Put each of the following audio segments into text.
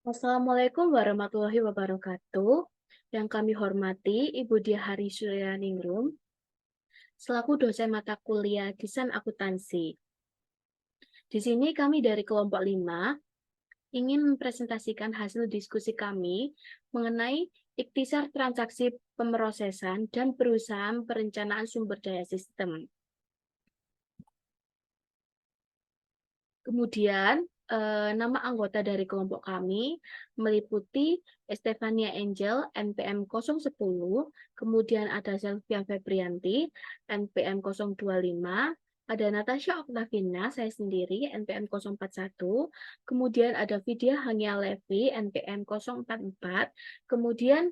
Assalamualaikum warahmatullahi wabarakatuh. Yang kami hormati Ibu Diah Hari Suryaningrum, selaku dosen mata kuliah Desain Akuntansi. Di sini kami dari kelompok 5 ingin mempresentasikan hasil diskusi kami mengenai ikhtisar transaksi pemrosesan dan perusahaan perencanaan sumber daya sistem. Kemudian, nama anggota dari kelompok kami meliputi Estefania Angel, NPM 010, kemudian ada Selvia Febrianti, NPM 025, ada Natasha Oktavina, saya sendiri, NPM 041, kemudian ada Vidya Hania Levi, NPM 044, kemudian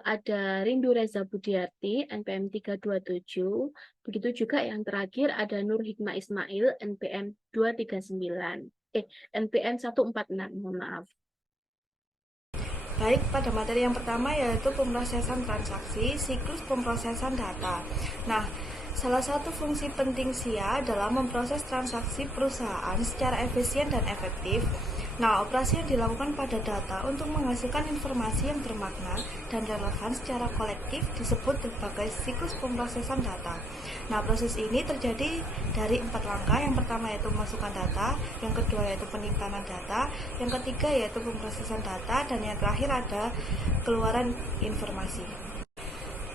ada Rindu Reza Budiarti, NPM 327, begitu juga yang terakhir ada Nur Hikmah Ismail, NPM 239. NPM 146, mohon maaf. Baik, pada materi yang pertama yaitu pemrosesan transaksi, siklus pemrosesan data. Nah, salah satu fungsi penting SIA adalah memproses transaksi perusahaan secara efisien dan efektif. Nah, operasi yang dilakukan pada data untuk menghasilkan informasi yang bermakna dan relevan secara kolektif disebut sebagai siklus pemrosesan data. Nah, proses ini terjadi dari 4 langkah. Yang pertama yaitu masukkan data, yang kedua yaitu penyimpanan data, yang ketiga yaitu pemrosesan data, dan yang terakhir ada keluaran informasi.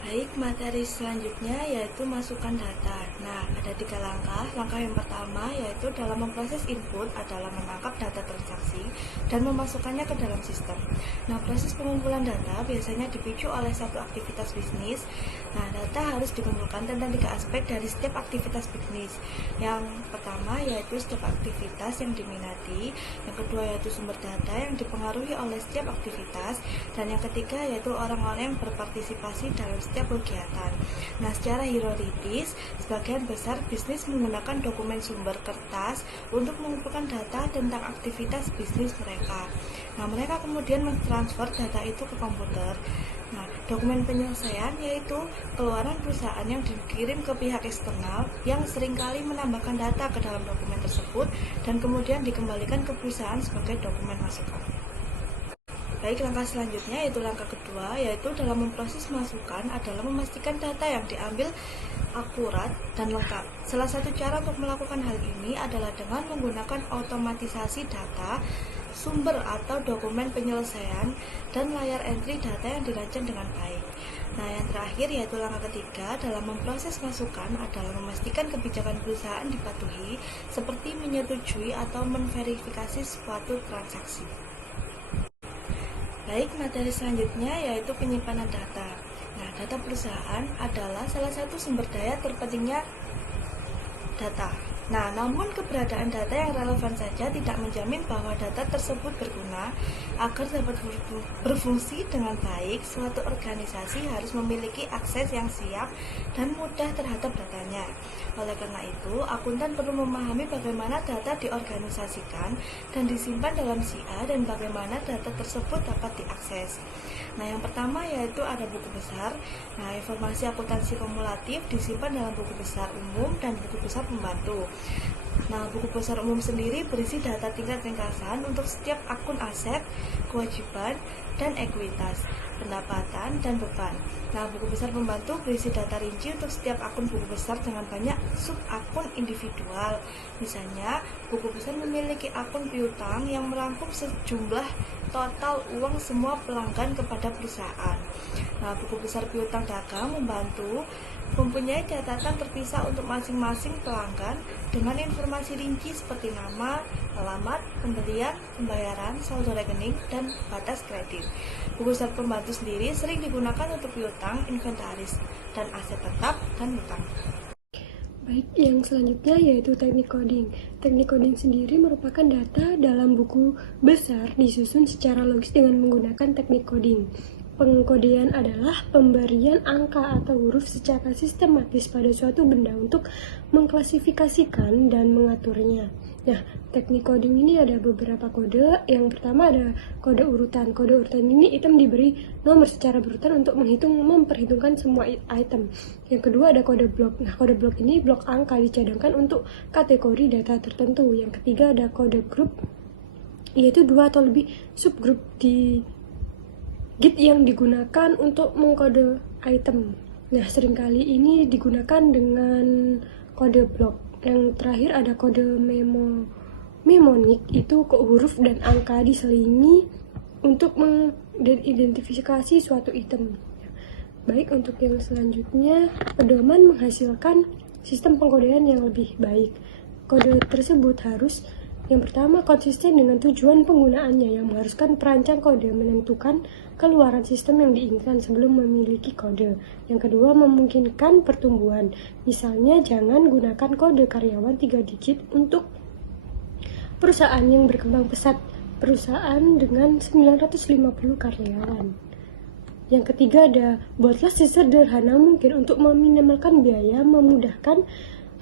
Baik, materi selanjutnya yaitu masukkan data. Nah, ada 3 langkah. Langkah yang pertama yaitu dalam memproses input adalah menangkap data transaksi dan memasukkannya ke dalam sistem. Nah, proses pengumpulan data biasanya dipicu oleh satu aktivitas bisnis. Nah, data harus dikumpulkan tentang 3 aspek dari setiap aktivitas bisnis. Yang pertama yaitu setiap aktivitas yang diminati, yang kedua yaitu sumber data yang dipengaruhi oleh setiap aktivitas, dan yang ketiga yaitu orang-orang yang berpartisipasi dalam setiap kegiatan. Nah, secara hierarkis, sebagian besar bisnis menggunakan dokumen sumber kertas untuk mengumpulkan data tentang aktivitas bisnis mereka. Nah, mereka kemudian mentransfer data itu ke komputer. Nah, dokumen penyelesaian yaitu keluaran perusahaan yang dikirim ke pihak eksternal yang seringkali menambahkan data ke dalam dokumen tersebut dan kemudian dikembalikan ke perusahaan sebagai dokumen masukan. Baik, langkah selanjutnya yaitu langkah kedua, yaitu dalam memproses masukan adalah memastikan data yang diambil akurat dan lengkap. Salah satu cara untuk melakukan hal ini adalah dengan menggunakan otomatisasi data, sumber atau dokumen penyelesaian, dan layar entry data yang dirancang dengan baik. Nah, yang terakhir yaitu langkah ketiga dalam memproses masukan adalah memastikan kebijakan perusahaan dipatuhi, seperti menyetujui atau menverifikasi suatu transaksi. Baik, materi selanjutnya yaitu penyimpanan data. Nah, data perusahaan adalah salah satu sumber daya terpentingnya data. Nah, namun keberadaan data yang relevan saja tidak menjamin bahwa data tersebut berguna. Agar dapat berfungsi dengan baik, suatu organisasi harus memiliki akses yang siap dan mudah terhadap datanya. Oleh karena itu, akuntan perlu memahami bagaimana data diorganisasikan dan disimpan dalam SIA dan bagaimana data tersebut dapat diakses. Nah, yang pertama yaitu ada buku besar. Nah, informasi akuntansi kumulatif disimpan dalam buku besar umum dan buku besar pembantu. Nah, buku besar umum sendiri berisi data tingkat ringkasan untuk setiap akun aset, kewajiban, dan ekuitas, pendapatan, dan beban. Nah, buku besar pembantu berisi data rinci untuk setiap akun buku besar dengan banyak sub-akun individual. Misalnya, buku besar memiliki akun piutang yang merangkum sejumlah total uang semua pelanggan kepada perusahaan. Nah, buku besar piutang dagang membantu mempunyai catatan terpisah untuk masing-masing pelanggan dengan informasi rinci seperti nama, alamat, pembelian, pembayaran, saldo rekening, dan batas kredit. Buku besar pembantu sendiri sering digunakan untuk piutang, inventaris, dan aset tetap dan hutang. Baik, yang selanjutnya yaitu teknik coding. Teknik coding sendiri merupakan data dalam buku besar disusun secara logis dengan menggunakan teknik coding. Pengkodean adalah pemberian angka atau huruf secara sistematis pada suatu benda untuk mengklasifikasikan dan mengaturnya. Nah, teknik coding ini ada beberapa kode. Yang pertama ada kode urutan. Kode urutan ini item diberi nomor secara berurutan untuk memperhitungkan semua item. Yang kedua ada kode blok. Nah, kode blok ini blok angka dicadangkan untuk kategori data tertentu. Yang ketiga ada kode grup. yaitu 2 atau lebih subgroup di Git yang digunakan untuk mengkode item. Nah, seringkali ini digunakan dengan kode block. Yang terakhir ada kode mnemonic, itu kok huruf dan angka diselingi untuk mengidentifikasi suatu item. Baik, untuk yang selanjutnya, pedoman menghasilkan sistem pengkodean yang lebih baik. Kode tersebut harus yang pertama, konsisten dengan tujuan penggunaannya yang mengharuskan perancang kode menentukan keluaran sistem yang diinginkan sebelum memiliki kode. Yang kedua, memungkinkan pertumbuhan. Misalnya, jangan gunakan kode karyawan 3 digit untuk perusahaan yang berkembang pesat, perusahaan dengan 950 karyawan. Yang ketiga ada, buatlah sesederhana mungkin untuk meminimalkan biaya, memudahkan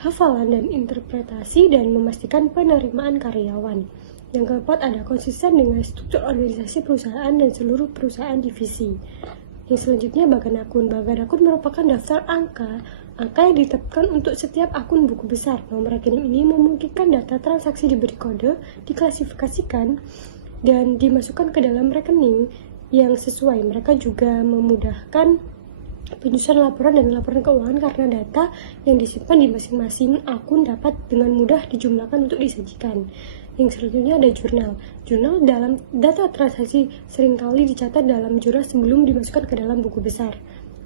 hafalan dan interpretasi, dan memastikan penerimaan karyawan. Yang keempat ada, konsisten dengan struktur organisasi perusahaan dan seluruh perusahaan divisi. Yang selanjutnya, bagan akun. Bagan akun merupakan daftar angka yang ditetapkan untuk setiap akun buku besar. Nomor rekening ini memungkinkan data transaksi diberi kode, diklasifikasikan, dan dimasukkan ke dalam rekening yang sesuai. Mereka juga memudahkan penyusunan laporan dan laporan keuangan karena data yang disimpan di masing-masing akun dapat dengan mudah dijumlahkan untuk disajikan. Yang selanjutnya ada jurnal. Jurnal dalam data transaksi seringkali dicatat dalam jurnal sebelum dimasukkan ke dalam buku besar.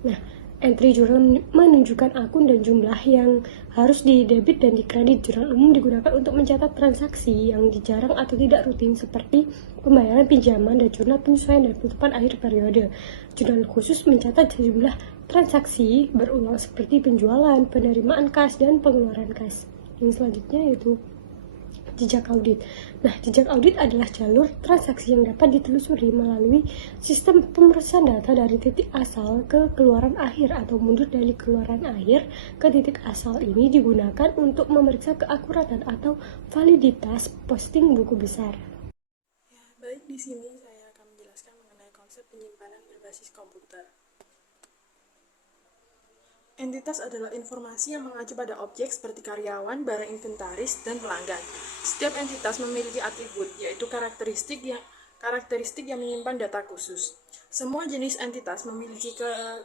Nah, entry jurnal menunjukkan akun dan jumlah yang harus didebit dan dikredit. Jurnal umum digunakan untuk mencatat transaksi yang jarang atau tidak rutin seperti pembayaran pinjaman, dan jurnal penyesuaian dan penutupan akhir periode. Jurnal khusus mencatat sejumlah transaksi berulang seperti penjualan, penerimaan kas, dan pengeluaran kas. Yang selanjutnya yaitu jejak audit. Nah, jejak audit adalah jalur transaksi yang dapat ditelusuri melalui sistem pemrosesan data dari titik asal ke keluaran akhir atau mundur dari keluaran akhir ke titik asal. Ini digunakan untuk memeriksa keakuratan atau validitas posting buku besar. Ya, baik, di sini saya akan menjelaskan mengenai konsep penyimpanan berbasis komputer. Entitas adalah informasi yang mengacu pada objek seperti karyawan, barang inventaris, dan pelanggan. Setiap entitas memiliki atribut, yaitu karakteristik yang menyimpan data khusus. Semua jenis entitas memiliki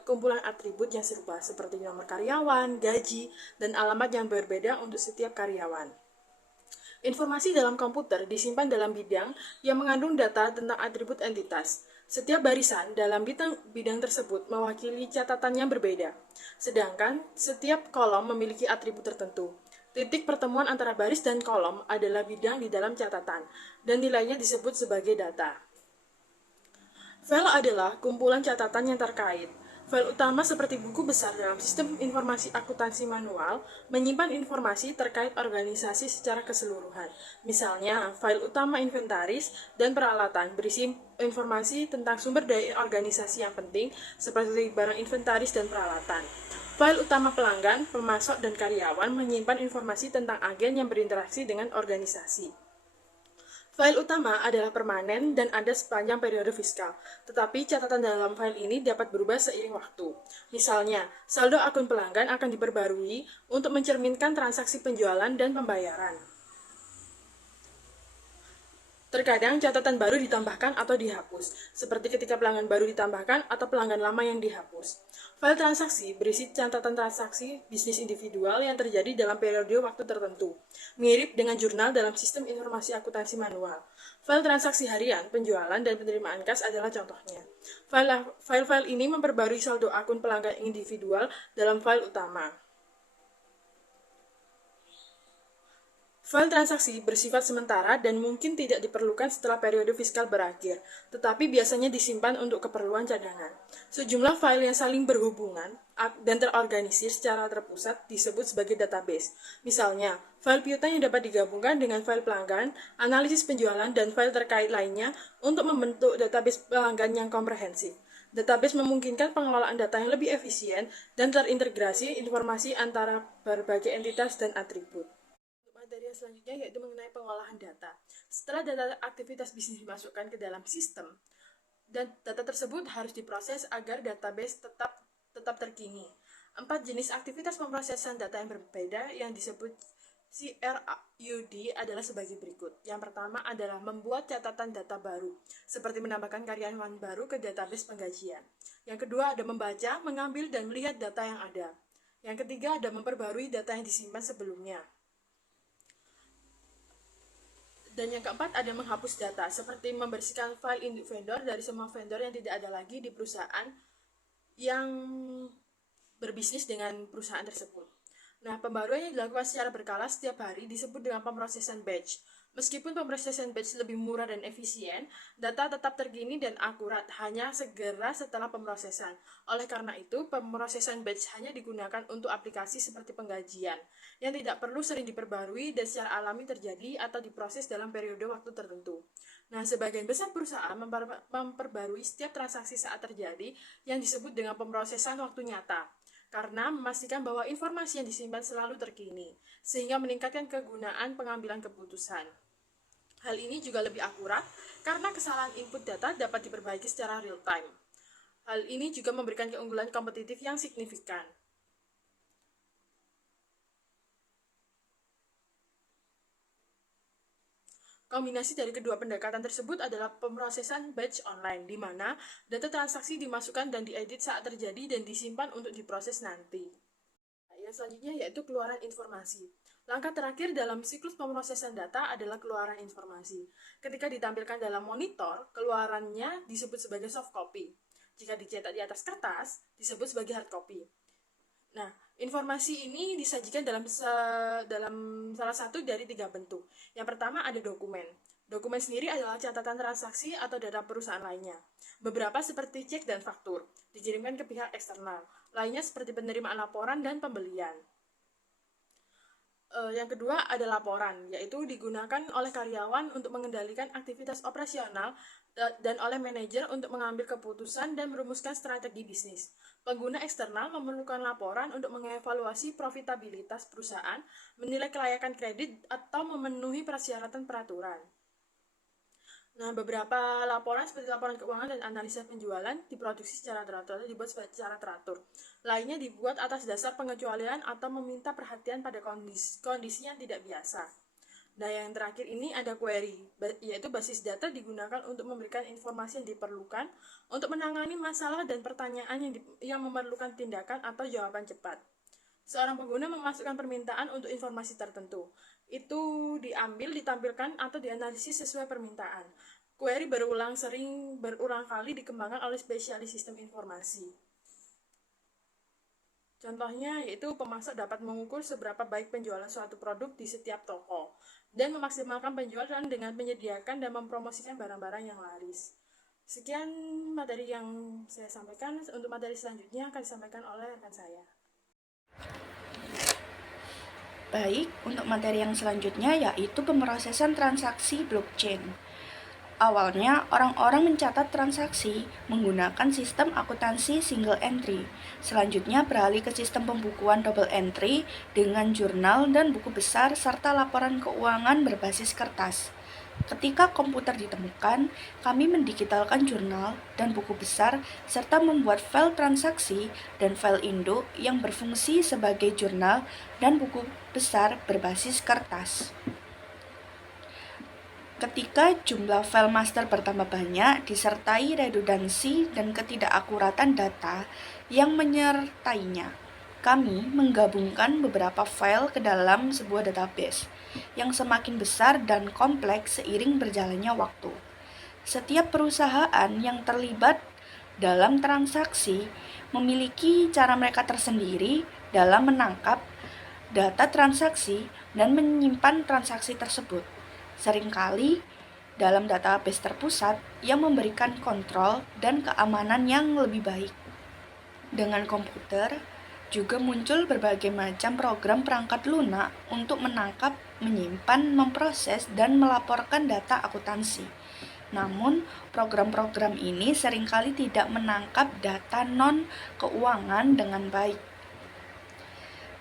kumpulan atribut yang serupa, seperti nomor karyawan, gaji, dan alamat yang berbeda untuk setiap karyawan. Informasi dalam komputer disimpan dalam bidang yang mengandung data tentang atribut entitas. Setiap barisan dalam bidang tersebut mewakili catatan yang berbeda, sedangkan setiap kolom memiliki atribut tertentu. Titik pertemuan antara baris dan kolom adalah bidang di dalam catatan, dan nilainya disebut sebagai data. File adalah kumpulan catatan yang terkait. File utama seperti buku besar dalam sistem informasi akuntansi manual menyimpan informasi terkait organisasi secara keseluruhan. Misalnya, file utama inventaris dan peralatan berisi informasi tentang sumber daya organisasi yang penting seperti barang inventaris dan peralatan. File utama pelanggan, pemasok, dan karyawan menyimpan informasi tentang agen yang berinteraksi dengan organisasi. File utama adalah permanen dan ada sepanjang periode fiskal, tetapi catatan dalam file ini dapat berubah seiring waktu. Misalnya, saldo akun pelanggan akan diperbarui untuk mencerminkan transaksi penjualan dan pembayaran. Terkadang catatan baru ditambahkan atau dihapus, seperti ketika pelanggan baru ditambahkan atau pelanggan lama yang dihapus. File transaksi berisi catatan transaksi bisnis individual yang terjadi dalam periode waktu tertentu, mirip dengan jurnal dalam sistem informasi akuntansi manual. File transaksi harian, penjualan, dan penerimaan kas adalah contohnya. File-file ini memperbarui saldo akun pelanggan individual dalam file utama. File transaksi bersifat sementara dan mungkin tidak diperlukan setelah periode fiskal berakhir, tetapi biasanya disimpan untuk keperluan cadangan. Sejumlah file yang saling berhubungan dan terorganisir secara terpusat disebut sebagai database. Misalnya, file piutang yang dapat digabungkan dengan file pelanggan, analisis penjualan, dan file terkait lainnya untuk membentuk database pelanggan yang komprehensif. Database memungkinkan pengelolaan data yang lebih efisien dan terintegrasi informasi antara berbagai entitas dan atribut. Materi selanjutnya yaitu mengenai pengolahan data. Setelah data aktivitas bisnis dimasukkan ke dalam sistem, dan data tersebut harus diproses agar database tetap terkini. 4 jenis aktivitas pemrosesan data yang berbeda yang disebut CRUD adalah sebagai berikut. Yang pertama adalah membuat catatan data baru, seperti menambahkan karyawan baru ke database penggajian. Yang kedua ada membaca, mengambil, dan melihat data yang ada. Yang ketiga ada memperbarui data yang disimpan sebelumnya. Dan yang keempat ada menghapus data, seperti membersihkan file induk vendor dari semua vendor yang tidak ada lagi di perusahaan yang berbisnis dengan perusahaan tersebut. Nah, pembaruan yang dilakukan secara berkala setiap hari disebut dengan pemrosesan batch. Meskipun pemrosesan batch lebih murah dan efisien, data tetap terkini dan akurat hanya segera setelah pemrosesan. Oleh karena itu, pemrosesan batch hanya digunakan untuk aplikasi seperti penggajian, yang tidak perlu sering diperbarui dan secara alami terjadi atau diproses dalam periode waktu tertentu. Nah, sebagian besar perusahaan memperbarui setiap transaksi saat terjadi yang disebut dengan pemrosesan waktu nyata, karena memastikan bahwa informasi yang disimpan selalu terkini, sehingga meningkatkan kegunaan pengambilan keputusan. Hal ini juga lebih akurat karena kesalahan input data dapat diperbaiki secara real time. Hal ini juga memberikan keunggulan kompetitif yang signifikan. Kombinasi dari kedua pendekatan tersebut adalah pemrosesan batch online, di mana data transaksi dimasukkan dan diedit saat terjadi dan disimpan untuk diproses nanti. Yang selanjutnya yaitu keluaran informasi. Langkah terakhir dalam siklus pemrosesan data adalah keluaran informasi. Ketika ditampilkan dalam monitor, keluarannya disebut sebagai soft copy. Jika dicetak di atas kertas, disebut sebagai hard copy. Nah, informasi ini disajikan dalam salah satu dari 3 bentuk. Yang pertama ada dokumen. Dokumen sendiri adalah catatan transaksi atau data perusahaan lainnya. Beberapa seperti cek dan faktur dikirimkan ke pihak eksternal. Lainnya seperti penerimaan laporan dan pembelian. Yang kedua ada laporan, yaitu digunakan oleh karyawan untuk mengendalikan aktivitas operasional dan oleh manajer untuk mengambil keputusan dan merumuskan strategi bisnis. Pengguna eksternal memerlukan laporan untuk mengevaluasi profitabilitas perusahaan, menilai kelayakan kredit, atau memenuhi persyaratan peraturan. Nah, beberapa laporan seperti laporan keuangan dan analisa penjualan diproduksi secara teratur, dibuat secara teratur. Lainnya dibuat atas dasar pengecualian atau meminta perhatian pada kondisi yang tidak biasa. Nah, yang terakhir ini ada query, yaitu basis data digunakan untuk memberikan informasi yang diperlukan untuk menangani masalah dan pertanyaan yang memerlukan tindakan atau jawaban cepat. Seorang pengguna memasukkan permintaan untuk informasi tertentu. Itu diambil, ditampilkan, atau dianalisis sesuai permintaan. Query berulang kali dikembangkan oleh spesialis sistem informasi. Contohnya yaitu pemasok dapat mengukur seberapa baik penjualan suatu produk di setiap toko dan memaksimalkan penjualan dengan menyediakan dan mempromosikan barang-barang yang laris. Sekian materi yang saya sampaikan. Untuk materi selanjutnya akan disampaikan oleh rekan saya. Baik, untuk materi yang selanjutnya yaitu pemrosesan transaksi blockchain. Awalnya, orang-orang mencatat transaksi menggunakan sistem akuntansi single entry. Selanjutnya beralih ke sistem pembukuan double entry dengan jurnal dan buku besar serta laporan keuangan berbasis kertas. Ketika komputer ditemukan, kami mendigitalkan jurnal dan buku besar serta membuat file transaksi dan file induk yang berfungsi sebagai jurnal dan buku besar berbasis kertas. Ketika jumlah file master bertambah banyak, disertai redundansi dan ketidakakuratan data yang menyertainya, kami menggabungkan beberapa file ke dalam sebuah database yang semakin besar dan kompleks seiring berjalannya waktu. Setiap perusahaan yang terlibat dalam transaksi memiliki cara mereka tersendiri dalam menangkap data transaksi dan menyimpan transaksi tersebut. Seringkali dalam database terpusat yang memberikan kontrol dan keamanan yang lebih baik. Dengan komputer, juga muncul berbagai macam program perangkat lunak untuk menangkap, menyimpan, memproses, dan melaporkan data akuntansi. Namun, program-program ini seringkali tidak menangkap data non-keuangan dengan baik.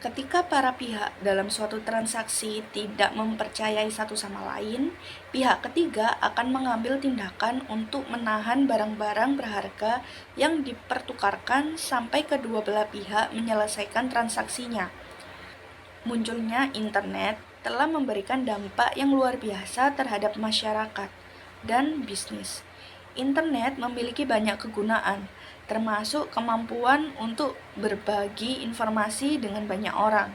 Ketika para pihak dalam suatu transaksi tidak mempercayai satu sama lain, pihak ketiga akan mengambil tindakan untuk menahan barang-barang berharga yang dipertukarkan sampai kedua belah pihak menyelesaikan transaksinya. Munculnya internet telah memberikan dampak yang luar biasa terhadap masyarakat dan bisnis. Internet memiliki banyak kegunaan, termasuk kemampuan untuk berbagi informasi dengan banyak orang.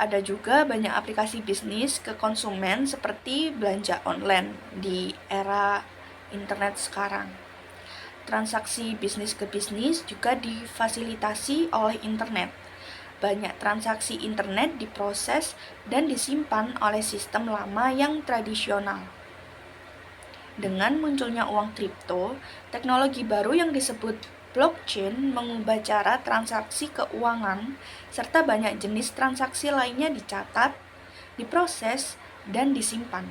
Ada juga banyak aplikasi bisnis ke konsumen seperti belanja online di era internet sekarang. Transaksi bisnis ke bisnis juga difasilitasi oleh internet. Banyak transaksi internet diproses dan disimpan oleh sistem lama yang tradisional. Dengan munculnya uang kripto, teknologi baru yang disebut blockchain mengubah cara transaksi keuangan, serta banyak jenis transaksi lainnya dicatat, diproses, dan disimpan.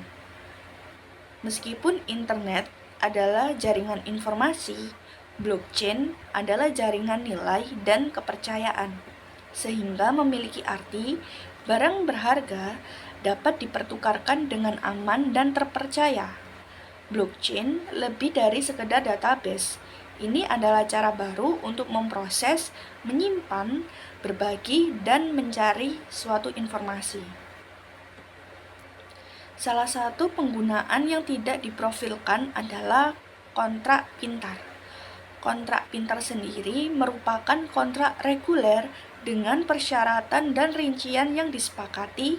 Meskipun internet adalah jaringan informasi, blockchain adalah jaringan nilai dan kepercayaan, sehingga memiliki arti barang berharga dapat dipertukarkan dengan aman dan terpercaya. Blockchain lebih dari sekedar database. Ini adalah cara baru untuk memproses, menyimpan, berbagi, dan mencari suatu informasi. Salah satu penggunaan yang tidak diprofilkan adalah kontrak pintar. Kontrak pintar sendiri merupakan kontrak reguler dengan persyaratan dan rincian yang disepakati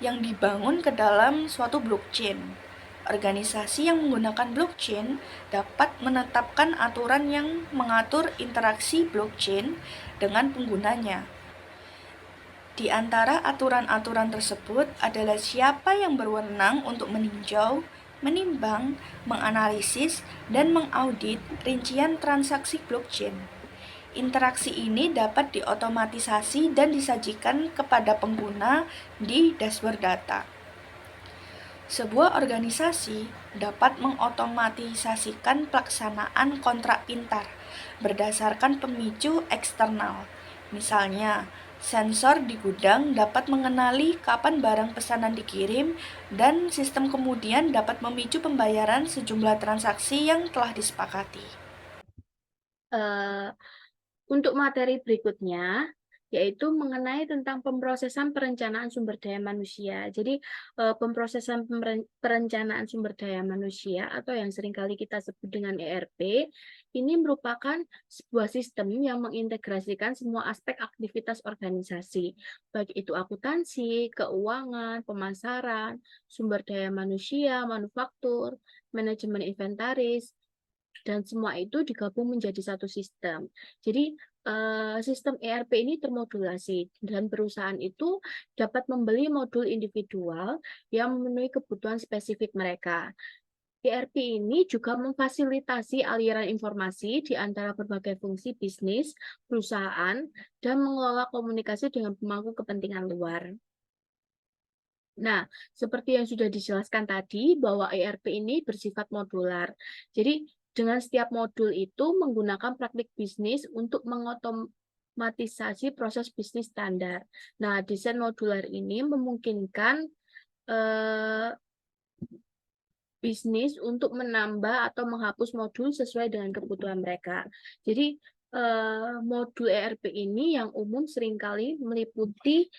yang dibangun ke dalam suatu blockchain. Organisasi yang menggunakan blockchain dapat menetapkan aturan yang mengatur interaksi blockchain dengan penggunanya. Di antara aturan-aturan tersebut adalah siapa yang berwenang untuk meninjau, menimbang, menganalisis, dan mengaudit rincian transaksi blockchain. Interaksi ini dapat diotomatisasi dan disajikan kepada pengguna di dashboard data. Sebuah organisasi dapat mengotomatisasikan pelaksanaan kontrak pintar berdasarkan pemicu eksternal. Misalnya, sensor di gudang dapat mengenali kapan barang pesanan dikirim, dan sistem kemudian dapat memicu pembayaran sejumlah transaksi yang telah disepakati. Untuk materi berikutnya, yaitu mengenai tentang pemrosesan perencanaan sumber daya manusia. Jadi, pemrosesan perencanaan sumber daya manusia atau yang seringkali kita sebut dengan ERP, ini merupakan sebuah sistem yang mengintegrasikan semua aspek aktivitas organisasi, baik itu akuntansi, keuangan, pemasaran, sumber daya manusia, manufaktur, manajemen inventaris, dan semua itu digabung menjadi satu sistem. Jadi, sistem ERP ini termodulasi dan perusahaan itu dapat membeli modul individual yang memenuhi kebutuhan spesifik mereka. ERP ini juga memfasilitasi aliran informasi di antara berbagai fungsi bisnis, perusahaan, dan mengelola komunikasi dengan pemangku kepentingan luar. Nah, seperti yang sudah dijelaskan tadi, bahwa ERP ini bersifat modular. Jadi, dengan setiap modul itu menggunakan praktik bisnis untuk mengotomatisasi proses bisnis standar. Nah, desain modular ini memungkinkan bisnis untuk menambah atau menghapus modul sesuai dengan kebutuhan mereka. Jadi, modul ERP ini yang umum seringkali meliputi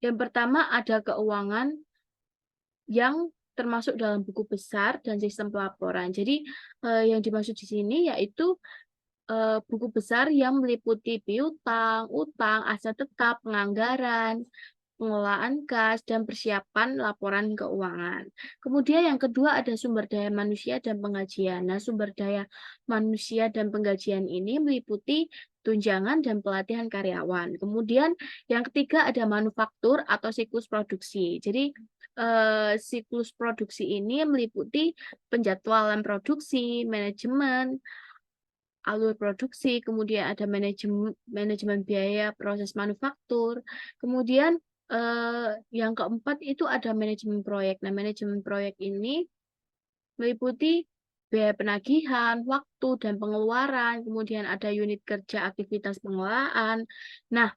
yang pertama ada keuangan yang termasuk dalam buku besar dan sistem pelaporan. Jadi yang dimaksud di sini yaitu buku besar yang meliputi piutang, utang, aset tetap, penganggaran, pengelolaan kas, dan persiapan laporan keuangan. Kemudian yang kedua ada sumber daya manusia dan penggajian. Nah, sumber daya manusia dan penggajian ini meliputi tunjangan dan pelatihan karyawan. Kemudian yang ketiga ada manufaktur atau siklus produksi. Jadi siklus produksi ini meliputi penjadwalan produksi, manajemen, alur produksi, kemudian ada manajemen biaya proses manufaktur, kemudian yang keempat itu ada manajemen proyek. Nah, manajemen proyek ini meliputi biaya penagihan, waktu, dan pengeluaran, kemudian ada unit kerja aktivitas pengelolaan. Nah,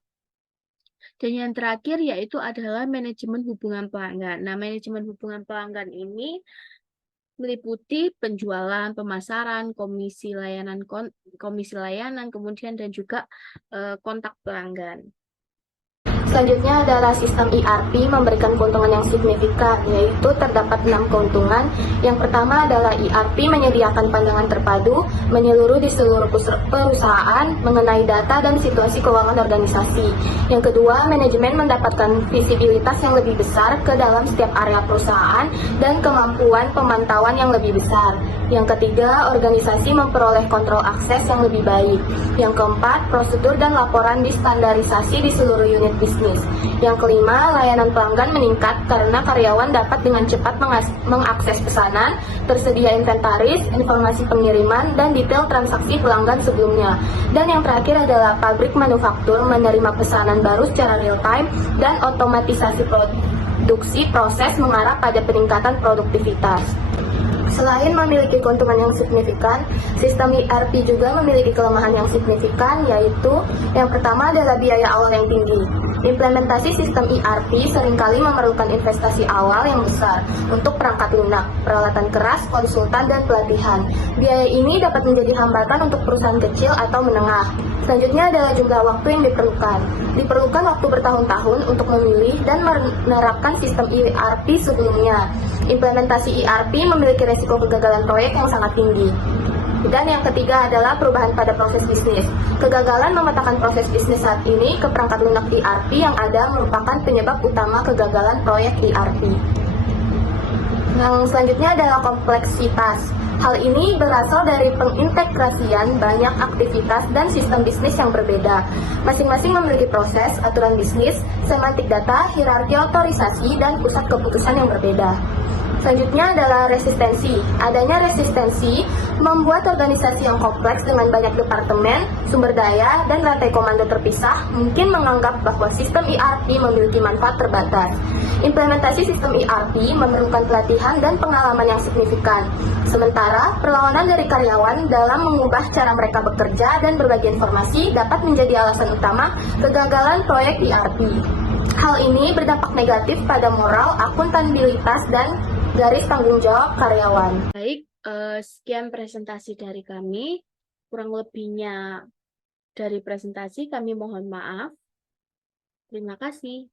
dan yang terakhir yaitu adalah manajemen hubungan pelanggan. Nah, manajemen hubungan pelanggan ini meliputi penjualan, pemasaran, komisi layanan, kemudian dan juga kontak pelanggan. Selanjutnya adalah sistem ERP memberikan keuntungan yang signifikan, yaitu terdapat 6 keuntungan. Yang pertama adalah ERP menyediakan pandangan terpadu, menyeluruh di seluruh perusahaan mengenai data dan situasi keuangan organisasi. Yang kedua, manajemen mendapatkan visibilitas yang lebih besar ke dalam setiap area perusahaan dan kemampuan pemantauan yang lebih besar. Yang ketiga, organisasi memperoleh kontrol akses yang lebih baik. Yang keempat, prosedur dan laporan distandarisasi di seluruh unit bisnis. Yang kelima, layanan pelanggan meningkat karena karyawan dapat dengan cepat mengakses pesanan, tersedia inventaris, informasi pengiriman, dan detail transaksi pelanggan sebelumnya. Dan yang terakhir adalah pabrik manufaktur menerima pesanan baru secara real time dan otomatisasi produksi proses mengarah pada peningkatan produktivitas. Selain memiliki keuntungan yang signifikan, sistem ERP juga memiliki kelemahan yang signifikan, yaitu yang pertama adalah biaya awal yang tinggi. Implementasi sistem ERP seringkali memerlukan investasi awal yang besar untuk perangkat lunak, peralatan keras, konsultan, dan pelatihan. Biaya ini dapat menjadi hambatan untuk perusahaan kecil atau menengah. Selanjutnya adalah jumlah waktu yang diperlukan. Diperlukan waktu bertahun-tahun untuk memilih dan menerapkan sistem ERP sebelumnya. Implementasi ERP memiliki resiko kegagalan proyek yang sangat tinggi. Dan yang ketiga adalah perubahan pada proses bisnis. Kegagalan memetakan proses bisnis saat ini ke perangkat lunak ERP yang ada merupakan penyebab utama kegagalan proyek ERP. Yang selanjutnya adalah kompleksitas. Hal ini berasal dari pengintegrasian banyak aktivitas dan sistem bisnis yang berbeda. Masing-masing memiliki proses, aturan bisnis, semantik data, hierarki otorisasi, dan pusat keputusan yang berbeda. Selanjutnya adalah resistensi. Adanya resistensi membuat organisasi yang kompleks dengan banyak departemen, sumber daya, dan rantai komando terpisah mungkin menganggap bahwa sistem ERP memiliki manfaat terbatas. Implementasi sistem ERP memerlukan pelatihan dan pengalaman yang signifikan. Sementara, perlawanan dari karyawan dalam mengubah cara mereka bekerja dan berbagi informasi dapat menjadi alasan utama kegagalan proyek ERP. Hal ini berdampak negatif pada moral, akuntabilitas, dan garis tanggung jawab karyawan. Baik, sekian presentasi dari kami. Kurang lebihnya dari presentasi kami mohon maaf. Terima kasih.